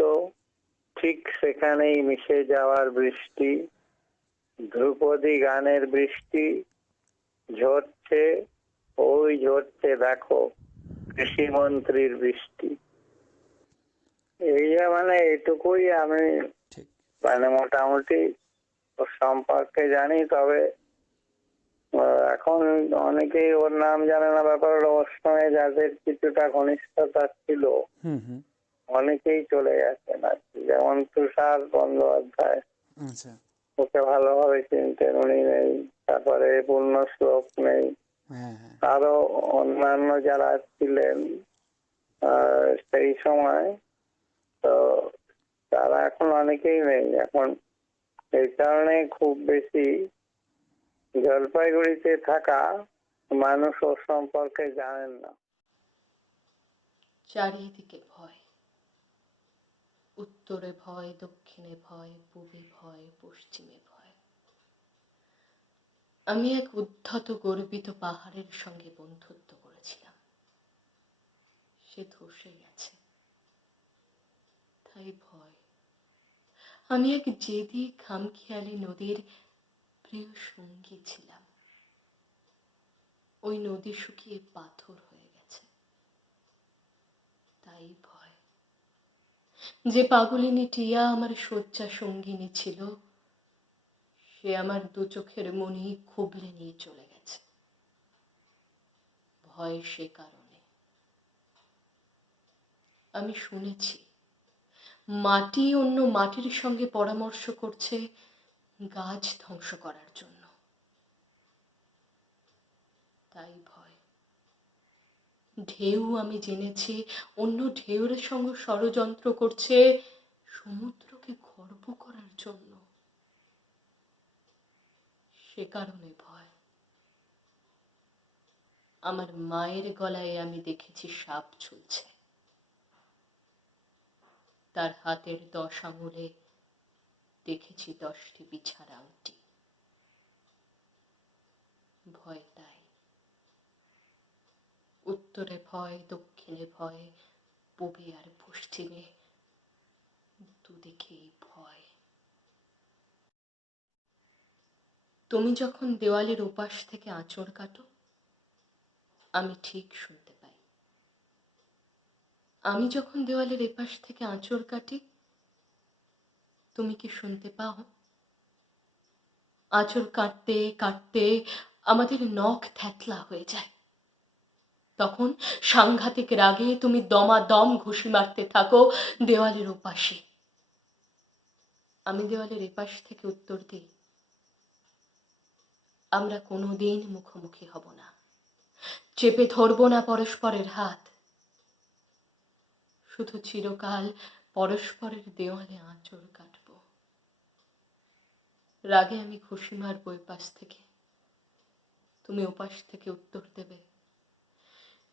ঠিক সেখানেই মিশে যাওয়ার বৃষ্টি, ধ্রুপদী গানের বৃষ্টি, ঝরছে, ওই ঝরছে দেখো কৃষিমন্ত্রীর বৃষ্টি। এই যে মানে এটুকুই আমি ঠিক। মানে মোটামুটি ওর সম্পর্কে জানি। তবে এখন অনেকেই ওর নাম জানে না। ব্যাপার হলো ওর সঙ্গে যাদের কিছুটা ঘনিষ্ঠতা ছিল হুম হুম। অনেকেই চলে গেছেন আর কি। যেমন তুষার বন্দ্যোপাধ্যায়, আচ্ছা। ওকে ভালোভাবে চিনতেন, উনি নেই। তারপরে পূর্ণশ্লোক নেই। হ্যাঁ হ্যাঁ। আরো অন্যান্য যারা ছিলেন সেই সময়, তো তারা এখন অনেকেই নেই এখন। এই কারণে খুব বেশি জলপাইগুড়িতে থাকা মানুষ ওর সম্পর্কে জানেন না। চারিদিকে ভয়, উত্তরে ভয়, দক্ষিণে ভয়, পূবে ভয়, পশ্চিমে ভয়। আমি এক উদ্ধত গর্বিত পাহাড়ের সঙ্গে বন্ধুত্ব করেছিলাম, সে ধসে গেছে, তাই ভয়। আমি এক জেদি খামখেয়ালি নদীর প্রিয় সঙ্গী ছিলাম, ওই নদী শুকিয়ে পাথর হয়ে গেছে, তাই ভয়। যে পাগলিনী টিয়া আমার শয্যা সঙ্গিনী ছিল, সে আমার দু চোখের মনি খুবলে নিয়ে চলে গেছে, ভয় সে কারণে। আমি শুনেছি মাটি অন্য মাটির সঙ্গে পরামর্শ করছে গাছ ধ্বংস করার জন্য, তাই ভয়। ঢেউ আমি জেনেছি অন্য ঢেউয়ের সঙ্গে ষড়যন্ত্র করছে সমুদ্রকে গর্ব করার জন্য, সে কারণে ভয়। আমার মায়ের গলায় আমি দেখেছি সাপ ঝুলছে, তার হাতের 10 আঙুলে দেখেছি 10টি বিছার আংটি। ভয় তাই। উত্তরে ভয়, দক্ষিণে ভয়, পূবে আর পশ্চিমে দুদিকেই ভয়। তুমি যখন দেওয়ালের ওপাশ থেকে আঁচড় কাটো, আমি ঠিক শুনতে পাই। আমি যখন দেওয়ালের এপাশ থেকে আঁচড় কাটি, তুমি কি শুনতে পাও? আঁচড় কাটতে কাটতে আমাদের নখ থ্যাতলা হয়ে যায়। তখন সাংঘাতিক রাগে তুমি দমাদম ঘুষি মারতে থাকো দেওয়ালের ওপাশে। আমি দেওয়ালের এপাশ থেকে উত্তর দিই, আমরা কোনোদিন মুখোমুখি হব না, চেপে ধরবো না পরস্পরের হাত, শুধু চিরকাল পরস্পরের দেওয়ালে আঁচড় কাটব। রাগে আমি ঘুষি মারবো এপাশ থেকে, তুমি ওপাশ থেকে উত্তর দেবে।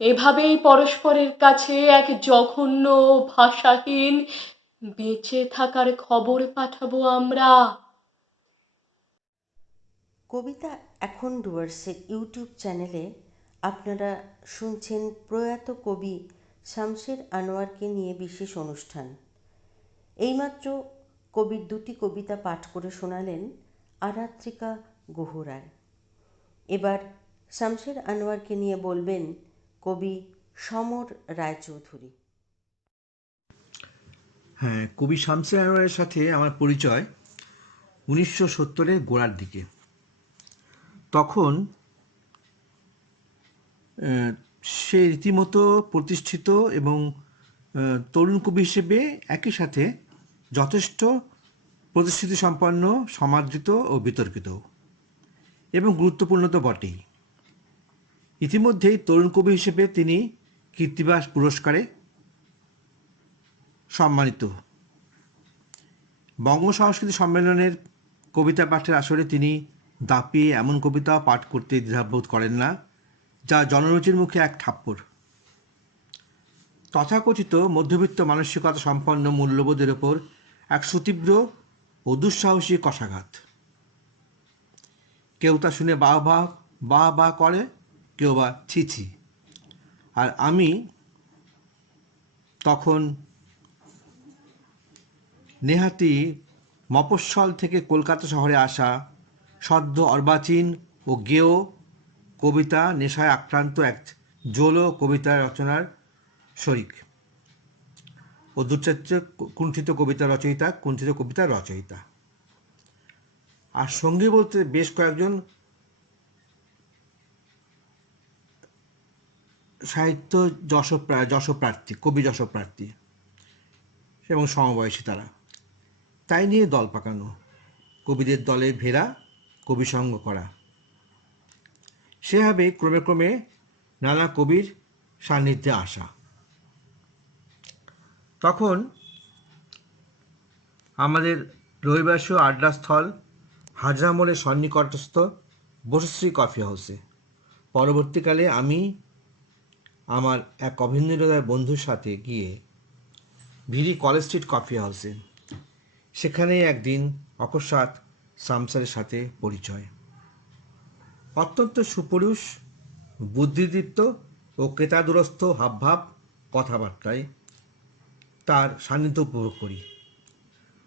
এভাবেই পরস্পরের কাছে এক জঘন্য ভাষাহীন বেঁচে থাকার খবর পাঠাবো আমরা। কবিতা এখন ডুয়ার্সের ইউটিউব চ্যানেলে আপনারা শুনছেন প্রয়াত কবি শামশের আনোয়ারকে নিয়ে বিশেষ অনুষ্ঠান। এইমাত্র কবির 2টি কবিতা পাঠ করে শোনালেন আরাত্রিকা গুহরায়। এবার শামশের আনোয়ারকে নিয়ে বলবেন কবি সমর রায়চৌধুরী। হ্যাঁ, কবি শামসে আনোয়ারের সাথে আমার পরিচয় 1970-এর গোড়ার দিকে। তখন সে রীতিমতো প্রতিষ্ঠিত এবং তরুণ কবি হিসেবে একই সাথে যথেষ্ট প্রতিষ্ঠিতি সম্পন্ন, সমাদৃত ও বিতর্কিত এবং গুরুত্বপূর্ণ তো বটেই। ইতিমধ্যেই তরুণ কবি হিসেবে তিনি কীর্তিবাস পুরস্কারে সম্মানিত। বঙ্গ সংস্কৃতি সম্মেলনের কবিতা পাঠের আসরে তিনি দাপিয়ে এমন কবিতা পাঠ করতে দ্বিধাবোধ করেন না, যা জনরুচির মুখে এক থাপ্পড়। তথাকথিত মধ্যবিত্ত মানসিকতা সম্পন্ন মূল্যবোধের ওপর এক সুতীব্র ও দুঃসাহসী কষাঘাত। কেউ তা শুনে বাহ বাহ করে, কেউ বা ছিছি। আর আমি তখন নেহাতি মফস্বল থেকে কলকাতা শহরে আসা সদ্য অর্বাচীন ও গেয় কবিতা নেশায় আক্রান্ত এক জোলো কবিতা রচনার শরিক ও দুশ্চরিত্র কুণ্ঠিত কবিতার রচয়িতা। আর সঙ্গী বলতে বেশ কয়েকজন সাহিত্য যশপ্রার্থী, কবি যশপ্রার্থী এবং সমবয়সী তারা। তাই নিয়ে দল পাকানো, কবিদের দলে ভেড়া, কবি সঙ্গ করা। সেভাবে ক্রমে ক্রমে নানা কবির সান্নিধ্যে আসা। তখন আমাদের রবিবাসীয় আড্ডাস্থল হাজরা মোড়ের সন্নিকটস্থ বসুশ্রী কফি হাউসে। পরবর্তীকালে আমি আমার এক অভিন্ন হৃদয় বন্ধুর সাথে গিয়ে ভিড়ি কলেজ স্ট্রিট কফি হাউসে, সেখানে একদিন অকস্মাৎ শামসারের সাথে পরিচয়। অত্যন্ত সুপুরুষ, বুদ্ধিদীপ্ত ও ক্রেতাদুরস্থ হাবভাব কথাবার্তায় তার সান্নিধ্য উপভোগ করি।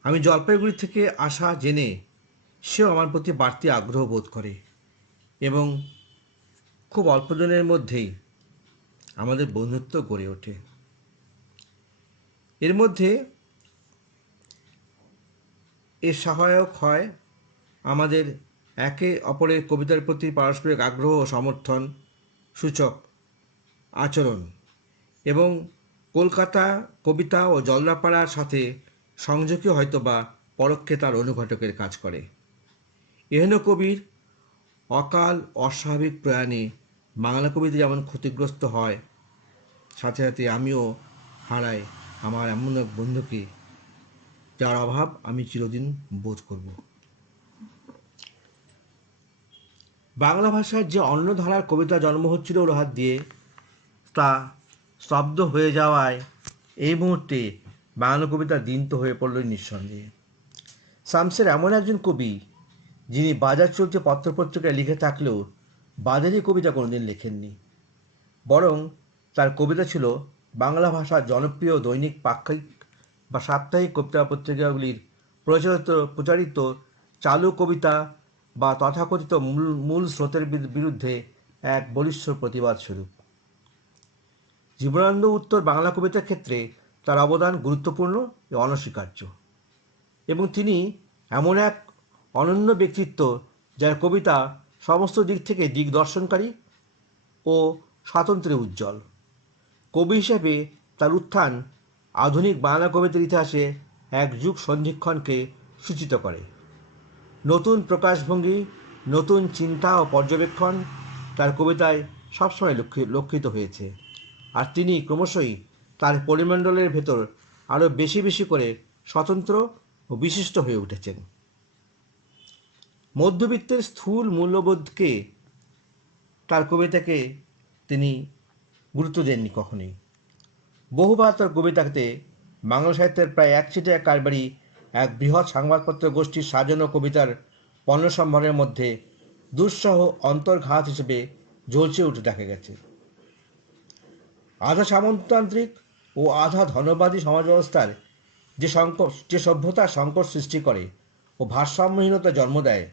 আমি জলপাইগুড়ি থেকে আসা জেনে সেও আমার প্রতি বাড়তি আগ্রহ বোধ করে এবং খুব অল্প দিনের মধ্যেই আমাদের বন্ধুত্ব গড়ে ওঠে। এর মধ্যে এর সহায়ক হয় আমাদের একে অপরের কবিতার প্রতি পারস্পরিক আগ্রহ ও সমর্থন সূচক আচরণ এবং কলকাতা কবিতা ও জলদাপাড়ার সাথে সংযোগই হয়তোবা পরোক্ষে তার অনুঘটকের কাজ করে। এহেন কবির অকাল অস্বাভাবিক প্রয়াণে বাংলা কবিতা যেমন ক্ষতিগ্রস্ত হয়, সাথে সাথে আমিও হারাই আমার এমন এক বন্ধুকে যার অভাব আমি চিরদিন বোধ করব। বাংলা ভাষার যে অন্য ধারার কবিতা জন্ম হচ্ছিল ওর হাত দিয়ে, তা স্তব্ধ হয়ে যাওয়ায় এই মুহূর্তে বাংলা কবিতার দিন তো হয়ে পড়ল নিঃসন্দেহে। শামসের এমন একজন কবি যিনি বাজার চলতে পত্রপত্রিকায় লিখে থাকলেও বাজারে কবিতা কোনোদিন লেখেননি, বরং তার কবিতা ছিল বাংলা ভাষার জনপ্রিয় দৈনিক পাক্ষিক বা সাপ্তাহিক কবিতা পত্রিকাগুলির প্রচারিত চালু কবিতা বা তথাকথিত মূল স্রোতের বিরুদ্ধে এক বলিষ্ঠ প্রতিবাদ স্বরূপ। জীবনানন্দ উত্তর বাংলা কবিতার ক্ষেত্রে তার অবদান গুরুত্বপূর্ণ ও অনস্বীকার্য, এবং তিনি এমন এক অনন্য ব্যক্তিত্ব যার কবিতা সমস্ত দিক থেকে দিগদর্শনকারী ও স্বাতন্ত্র্যে উজ্জ্বল। কবি হিসেবে তার উত্থান আধুনিক বাংলা কবিতার ইতিহাসে এক যুগ সন্ধিক্ষণকে সূচিত করে। নতুন প্রকাশভঙ্গি, নতুন চিন্তা ও পর্যবেক্ষণ তার কবিতায় সবসময় লক্ষিত হয়েছে, আর তিনি ক্রমশই তার পরিমণ্ডলের ভেতর আরও বেশি বেশি করে স্বতন্ত্র ও বিশিষ্ট হয়ে উঠেছেন। মধ্যবিত্তের স্থূল মূল্যবোধকে তার কবিতাকে তিনি গুরুত্ব দেননি কখনোই। বহুবার তার কবিতাতে বাংলা সাহিত্যের প্রায় একচেটিয়া কারবারি এক বৃহৎ সংবাদপত্র গোষ্ঠীর সাজানো কবিতার পণ্যসম্ভারের মধ্যে দুঃসহ অন্তর্ঘাত হিসেবে জ্বলছে উঠে দেখা গেছে। আধা সামন্ততান্ত্রিক ও আধা ধনবাদী সমাজ ব্যবস্থার যে সভ্যতার সংকট সৃষ্টি করে ও ভারসাম্যহীনতা জন্ম দেয়,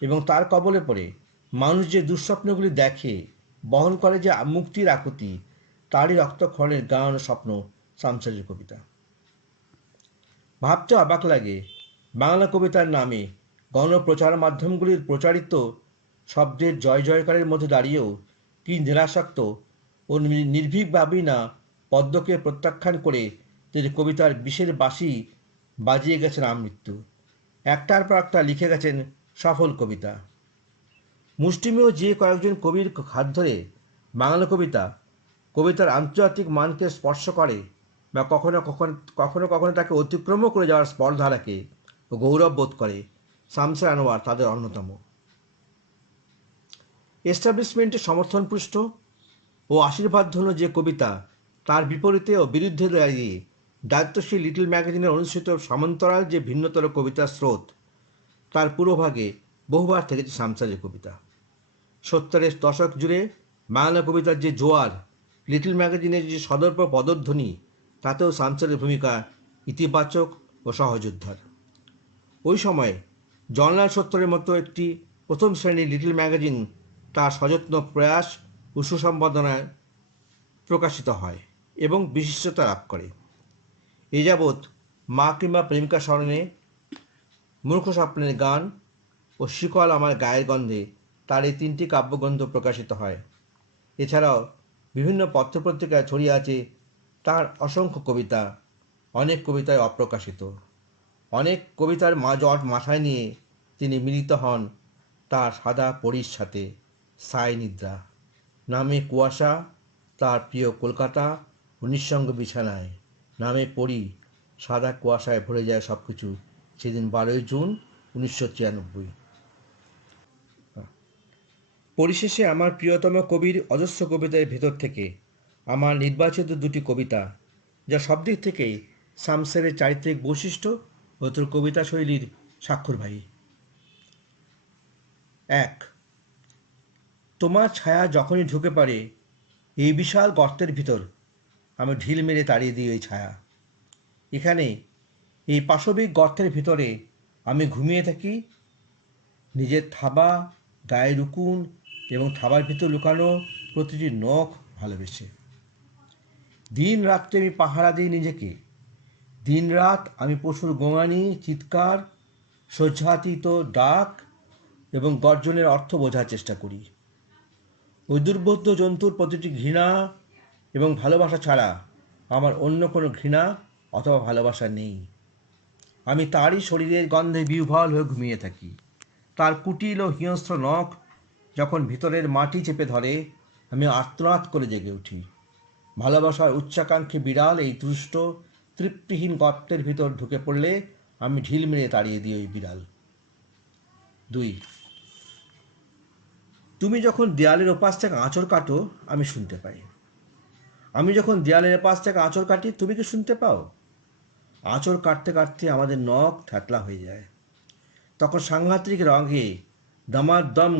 এবং তার কবলে পড়ে মানুষ যে দুঃস্বপ্নগুলি দেখে, বহন করে যে মুক্তির আকুতি, তারই রক্তক্ষরণের গান ও স্বপ্ন শামসেরের কবিতা। ভাবতে অবাক লাগে, বাংলা কবিতার নামে গণপ্রচার মাধ্যমগুলির প্রচারিত শব্দের জয় জয়কারের মধ্যে দাঁড়িয়েও কি নিরাসক্ত ও নির্ভীকভাবেই না পদ্মকে প্রত্যাখ্যান করে তিনি কবিতার বিষের বাঁশি বাজিয়ে গেছেন আমৃত্যু। একটার পর একটা লিখে গেছেন সফল কবিতা। মুষ্টিমেয় যে কয়েকজন কবির হাত ধরে বাংলা কবিতার আন্তর্জাতিক মানকে স্পর্শ করে বা কখনো কখনো তাকে অতিক্রমও করে যাওয়ার স্পর্ধারাকে ও গৌরব বোধ করে, শামসের আনোয়ার তাদের অন্যতম। এস্টাবলিশমেন্টের সমর্থনপুষ্ট ও আশীর্বাদধন্য যে কবিতা তার বিপরীতে ও বিরুদ্ধে দাঁড়িয়ে দায়িত্বশীল লিটল ম্যাগাজিনের অনুষ্ঠিত সমান্তরাল যে ভিন্নতর কবিতার স্রোত, তার পুরোভাগে বহুবার থেকেছে শামসেরের কবিতা। 70-এর দশক জুড়ে বাংলা কবিতার যে জোয়ার, লিটল ম্যাগাজিনের যে সদর্প পদধ্বনি, তাতেও শামসেরের ভূমিকা ইতিবাচক ও সহযোদ্ধার। ওই সময় জনলাল সত্তরের মতো একটি প্রথম শ্রেণীর লিটল ম্যাগাজিন তার সযত্ন প্রয়াস ও সুসম্পাদনায় প্রকাশিত হয় এবং বিশিষ্টতা লাভ করে। এ যাবৎ মা কিংবা প্রেমিকা স্মরণে, মূর্খ স্বপ্নের গান ও শিকল আমার গায়ের গন্ধে তার এই 3টি কাব্যগ্রন্থ প্রকাশিত হয়। এছাড়াও বিভিন্ন পত্রপত্রিকায় ছড়িয়ে আছে তার অসংখ্য কবিতা, অনেক কবিতায় অপ্রকাশিত। অনেক কবিতার জট মাথায় নিয়ে তিনি মিলিত হন তার সাদা পরীর সাথে। সায় নিদ্রা, নামে কুয়াশা, তার প্রিয় কলকাতা ও নিঃসঙ্গ বিছানায়, নামে পড়ি, সাদা কুয়াশায় ভরে যায় সব কিছু, সেদিন 12ই জুন 1993। পরিশেষে আমার প্রিয়তম কবির অজস্র কবিতার ভেতর থেকে আমার নির্বাচিত 2টি কবিতা, যা সব দিক থেকেই শামসেরের চারিত্রিক বৈশিষ্ট্য ও তোর কবিতা শৈলীর স্বাক্ষরবাহী। 1, তোমার ছায়া যখনই ঢুকে পড়ে এই বিশাল গর্তের ভিতর, আমি ঢিল মেরে তাড়িয়ে দিই ওই ছায়া। এখানে এই পাশবিক গর্তের ভিতরে আমি ঘুমিয়ে থাকি, নিজের থাবা, গায়ের উকুন এবং থাবার ভিতর লুকানো প্রতিটি নখ ভালোবেসে। দিন রাত্রে আমি পাহারা দিই নিজেকে, দিন রাত আমি পশুর গোঙানি, চিৎকার, সহ্যাতীত ডাক এবং গর্জনের অর্থ বোঝার চেষ্টা করি। ওই দুর্বোধ্য জন্তুর প্রতিটি ঘৃণা এবং ভালোবাসা ছাড়া আমার অন্য কোনো ঘৃণা অথবা ভালোবাসা নেই। আমি তারই শরীরের গন্ধে বিহ্বল হয়ে ঘুমিয়ে থাকি। তার কুটিল ও হিংস্র নখ যখন ভিতরের মাটি চেপে ধরে, আমি আর্তনাদ করে জেগে উঠি। ভালোবাসার উচ্চাকাঙ্ক্ষী বিড়াল এই দুষ্ট তৃপ্তিহীন গর্তের ভিতর ঢুকে পড়লে আমি ঢিল মেরে তাড়িয়ে দিই ওই বিড়াল। 2, তুমি যখন দেয়ালের ওপাশ থেকে আঁচড় কাটো, আমি শুনতে পাই। আমি যখন দেয়ালের ওপাশ থেকে আঁচড় কাটি, তুমি কি শুনতে পাও? আঁচড় কাটতে কাটতে আমাদের নখ থ্যাতলা হয়ে যায়। তখন সাংঘাতিক রাগে দমাদম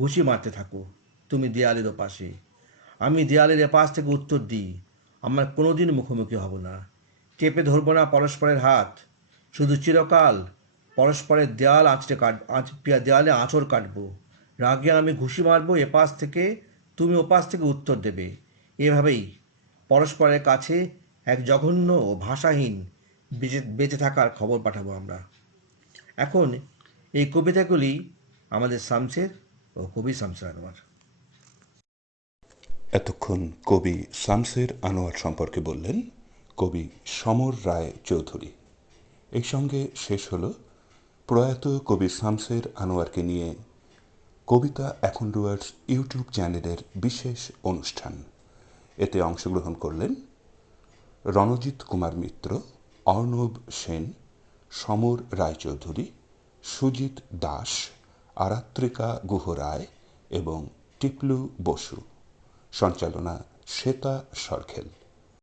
ঘুষি মারতে থাকো তুমি দেয়ালের ওপাশে। আমি দেয়ালের এপাশ থেকে উত্তর দিই, আমরা কোনোদিন মুখোমুখি হব না, চেপে ধরবো না পরস্পরের হাত, শুধু চিরকাল পরস্পরের দেয়ালে আঁচড় কাটবো। রাগে আমি ঘুষি মারবো এপাশ থেকে, তুমি ওপাশ থেকে উত্তর দেবে। এভাবেই পরস্পরের কাছে এক জঘন্য ও ভাষাহীন বেঁচে থাকার খবর পাঠাবো আমরা। এখন এই কবিতাগুলি আমাদের শামসের ও কবি শামসের আনোয়ার। এতক্ষণ কবি শামসের আনোয়ার সম্পর্কে বললেন কবি সমর রায় চৌধুরী। এই সঙ্গে শেষ হল প্রয়াত কবি শামসের আনোয়ারকে নিয়ে কবিতা এখন ডুয়ার্স ইউটিউব চ্যানেলের বিশেষ অনুষ্ঠান। এতে অংশগ্রহণ করলেন রণজিৎ কুমার মিত্র, অর্ণব সেন, সমর রায়চৌধুরী, সুজিত দাস, আরাত্রিকা গুহ রায় এবং টিপলু বসু। সঞ্চালনা শ্বেতা সরখেল।